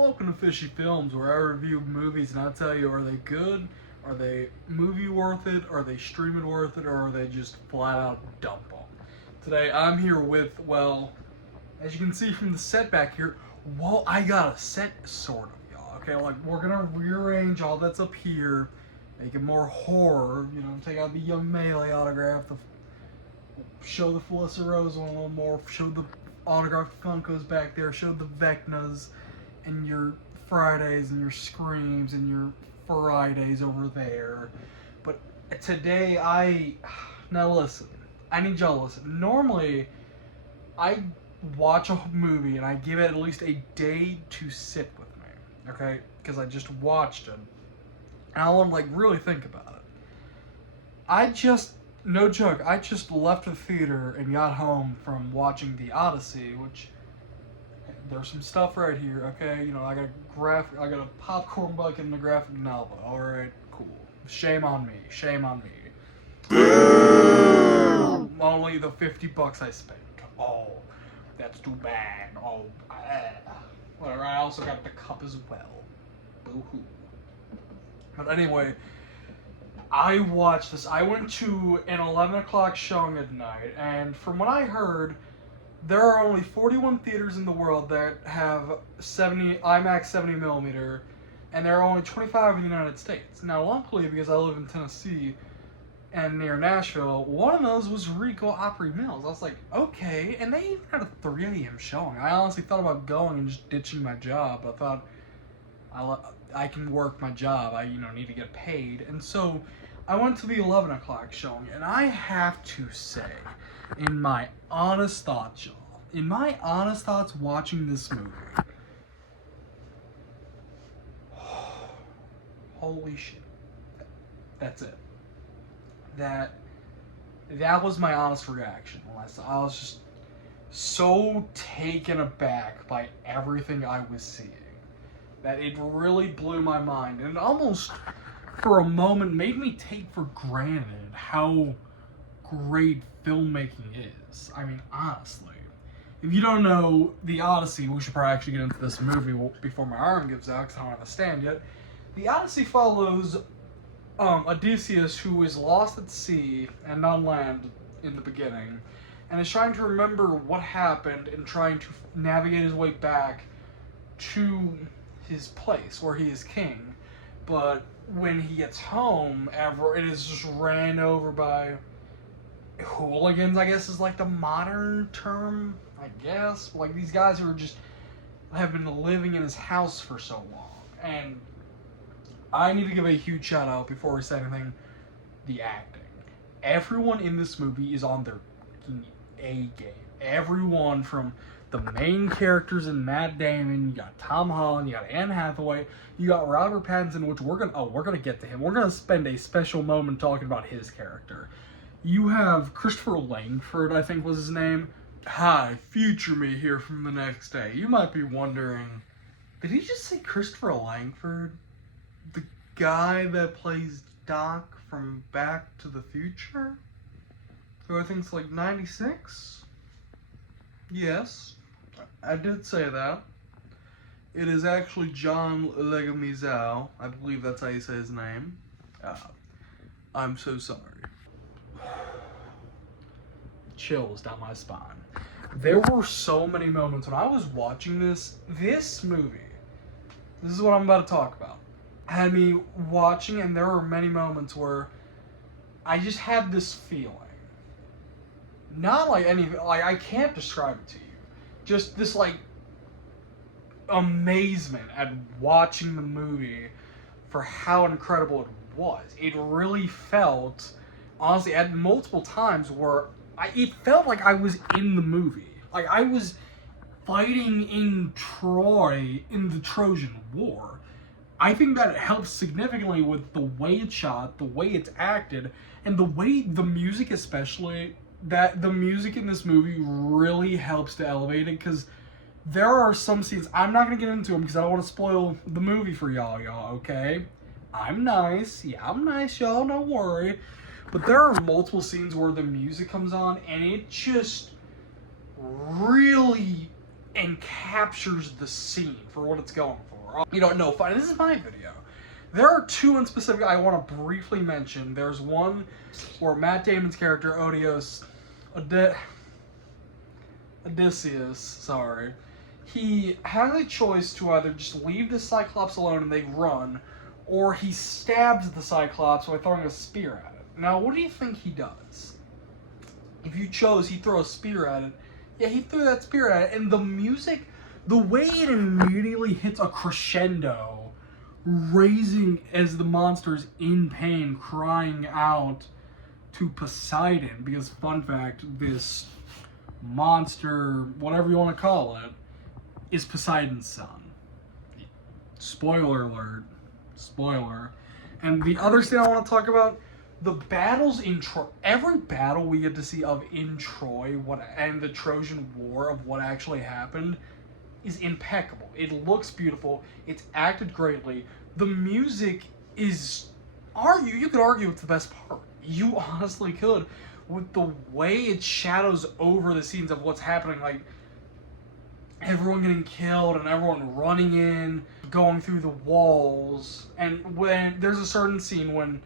Welcome to Fishy Films, where I review movies and I tell you, are they good? Are they movie worth it? Are they streaming worth it? Or are they just flat out dump them? Today I'm here with, well, as you can see from the set back here, well, I got a set sort of, y'all. Okay, like we're gonna rearrange all that's up here, make it more horror. You know, take out the Young Melee autograph, show the Felissa Rose one a little more, show the autographed Funkos back there, show the Vecnas and your Fridays and your Screams and your Fridays over there. But today now listen, I need y'all to listen. Normally, I watch a movie and I give it at least a day to sit with me, okay? Because I just watched it and I want to like really think about it. No joke, I just left the theater and got home from watching the Odyssey, which there's some stuff right here, okay? You know, I got a popcorn bucket and a graphic novel. Alright, cool. Shame on me. Only the $50 I spent. Oh, that's too bad. Oh, whatever. I also got the cup as well. Boo-hoo. But anyway, I watched this. I went to an 11 o'clock showing at night, and from what I heard, there are only 41 theaters in the world that have IMAX 70mm, and there are only 25 in the United States. Now, luckily, because I live in Tennessee and near Nashville, one of those was Rico Opry Mills. I was like, okay, and they even had a 3 a.m. showing. I honestly thought about going and just ditching my job. I thought, I can work my job. I need to get paid. And so I went to the 11 o'clock showing, and I have to say, in my honest thoughts, watching this movie, holy shit, that's it. That was my honest reaction when I was just so taken aback by everything I was seeing that it really blew my mind, and it almost for a moment made me take for granted how great filmmaking is. I mean, honestly, if you don't know the Odyssey, we should probably actually get into this movie before my arm gives out because I don't understand yet. The Odyssey follows Odysseus, who is lost at sea and on land in the beginning, and is trying to remember what happened and trying to navigate his way back to his place where he is king. But when he gets home, it is just ran over by hooligans, I guess is like the modern term, I guess. Like these guys who have been living in his house for so long. And I need to give a huge shout out before we say anything, the acting. Everyone in this movie is on their A game. Everyone from the main characters in Matt Damon, you got Tom Holland, you got Anne Hathaway, you got Robert Pattinson, which we're gonna get to him. We're gonna spend a special moment talking about his character. You have Christopher Langford, I think was his name. Hi, future me here from the next day. You might be wondering, did he just say Christopher Langford? The guy that plays Doc from Back to the Future? Who I think is like 96? Yes, I did say that. It is actually John Leguizamo. I believe that's how you say his name. I'm so sorry. Chills down my spine. There were so many moments when I was watching this movie. This is what I'm about to talk about. Had me watching, and there were many moments where I just had this feeling. Not like I can't describe it to you. Just this like amazement at watching the movie for how incredible it was. It really felt, honestly, at multiple times where it felt like I was in the movie. Like I was fighting in Troy in the Trojan War. I think that it helps significantly with the way it's shot, the way it's acted, and the way the music especially, that the music in this movie really helps to elevate it, because there are some scenes, I'm not going to get into them because I don't want to spoil the movie for y'all, okay? I'm nice, y'all, don't worry. But there are multiple scenes where the music comes on and it just really and captures the scene for what it's going for. You don't know, fine, this is my video. There are two in specific I want to briefly mention. There's one where Matt Damon's character, Odysseus, sorry, he has a choice to either just leave the Cyclops alone and they run, or he stabs the Cyclops by throwing a spear at it. Now, what do you think he does? If you chose, he'd throw a spear at it. Yeah, he threw that spear at it, and the music, the way it immediately hits a crescendo, raising as the monster's in pain, crying out to Poseidon, because, fun fact, this monster, whatever you want to call it, is Poseidon's son. Spoiler alert. Spoiler. And the other thing I want to talk about, the battles in Troy. Every battle we get to see of in Troy, and the Trojan War of what actually happened, is impeccable. It looks beautiful. It's acted greatly. The music is, you could argue it's the best part. You honestly could, with the way it shadows over the scenes of what's happening, like everyone getting killed and everyone running in, going through the walls. And when there's a certain scene when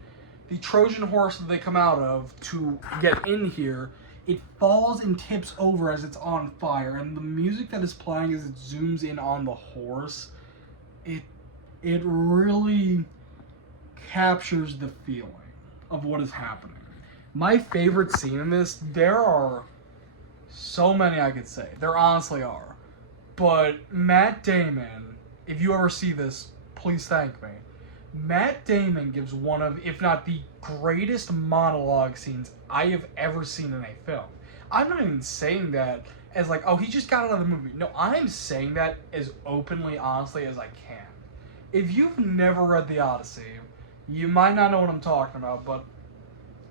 the Trojan horse that they come out of to get in here, it falls and tips over as it's on fire, and the music that is playing as it zooms in on the horse, it really captures the feeling of what is happening. My favorite scene in this, there are so many I could say. There honestly are. But Matt Damon, if you ever see this, please thank me. Matt Damon gives one of, if not the greatest monologue scenes I have ever seen in a film. I'm not even saying that as like, oh, he just got out of the movie. No, I'm saying that as openly, honestly as I can. If you've never read the Odyssey, you might not know what I'm talking about, but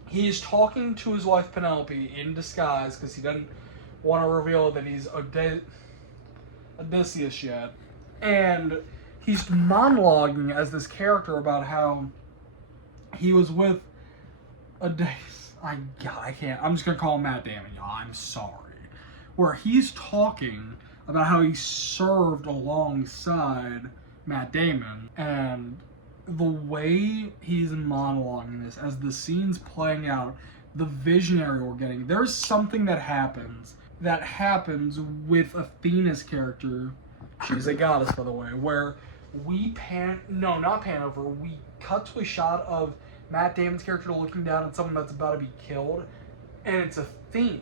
he is talking to his wife Penelope in disguise because he doesn't want to reveal that he's Odysseus yet. And he's monologuing as this character about how he was with Odysseus. I'm just going to call him Matt Damon, y'all. I'm sorry. Where he's talking about how he served alongside Matt Damon, and the way he's monologuing this, as the scene's playing out, the visionary we're getting, there's something that happens with Athena's character. She's a goddess, by the way, where we cut to a shot of Matt Damon's character looking down at someone that's about to be killed, and it's Athena.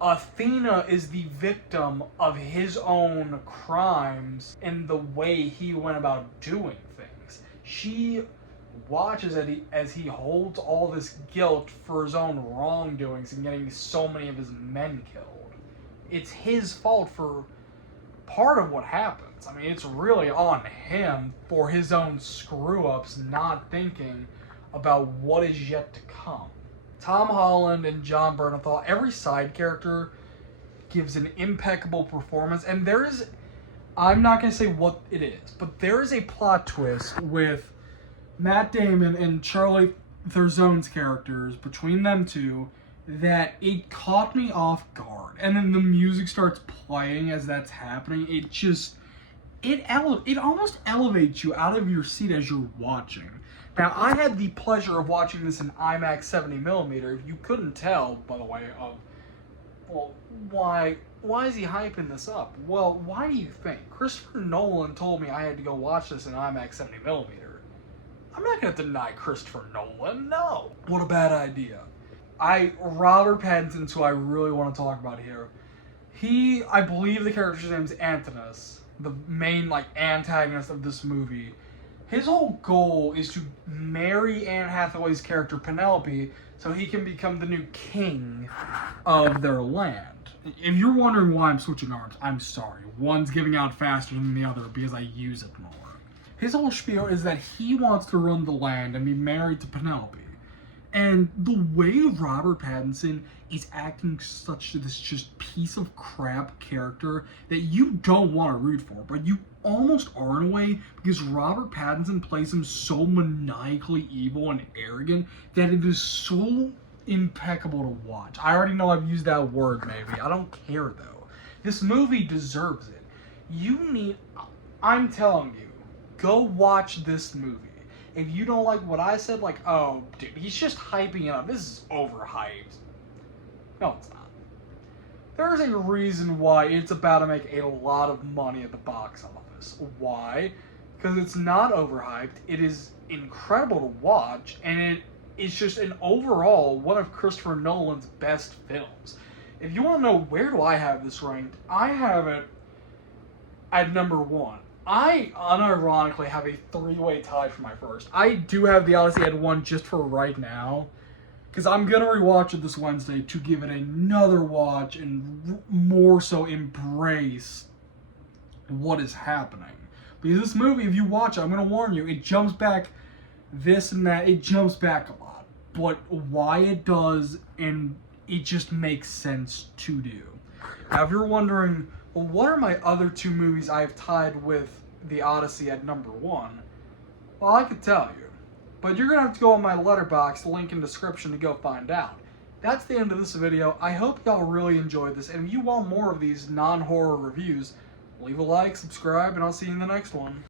Athena is the victim of his own crimes and the way he went about doing things. She watches as he holds all this guilt for his own wrongdoings and getting so many of his men killed. It's his fault for part of what happens. I mean, it's really on him for his own screw-ups, not thinking about what is yet to come. Tom Holland and John Bernthal, every side character gives an impeccable performance, and I'm not going to say what it is, but there is a plot twist with Matt Damon and Charlie Theron's characters, between them two, that it caught me off guard. And then the music starts playing as that's happening. It almost elevates you out of your seat as you're watching. Now, I had the pleasure of watching this in IMAX 70mm. If you couldn't tell, by the way, why is he hyping this up? Well, why do you think? Christopher Nolan told me I had to go watch this in IMAX 70mm. I'm not going to deny Christopher Nolan, no. What a bad idea. Robert Pattinson's who I really want to talk about here. I believe the character's name is Antinous, the main, antagonist of this movie. His whole goal is to marry Anne Hathaway's character Penelope so he can become the new king of their land. If you're wondering why I'm switching arms, I'm sorry. One's giving out faster than the other because I use it more. His whole spiel is that he wants to run the land and be married to Penelope. And the way Robert Pattinson is acting such this just piece of crap character that you don't want to root for, but you almost are in a way, because Robert Pattinson plays him so maniacally evil and arrogant that it is so impeccable to watch. I already know I've used that word, maybe. I don't care, though. This movie deserves it. I'm telling you, go watch this movie. If you don't like what I said, like, oh, dude, he's just hyping it up. This is overhyped. No, it's not. There's a reason why it's about to make a lot of money at the box office. Why? Because it's not overhyped. It is incredible to watch, and it's just an overall one of Christopher Nolan's best films. If you want to know where do I have this ranked, I have it at number 1. I unironically have a 3-way tie for my first. I do have the Odyssey at 1 just for right now, because I'm going to rewatch it this Wednesday to give it another watch and more so embrace what is happening. Because this movie, if you watch it, I'm going to warn you, it jumps back this and that. It jumps back a lot. But why it does, and it just makes sense to do. Now, if you're wondering, well, what are my other 2 movies I've tied with the Odyssey at number 1? Well, I could tell you. But you're going to have to go on my Letterboxd, link in description, to go find out. That's the end of this video. I hope y'all really enjoyed this. And if you want more of these non-horror reviews, leave a like, subscribe, and I'll see you in the next one.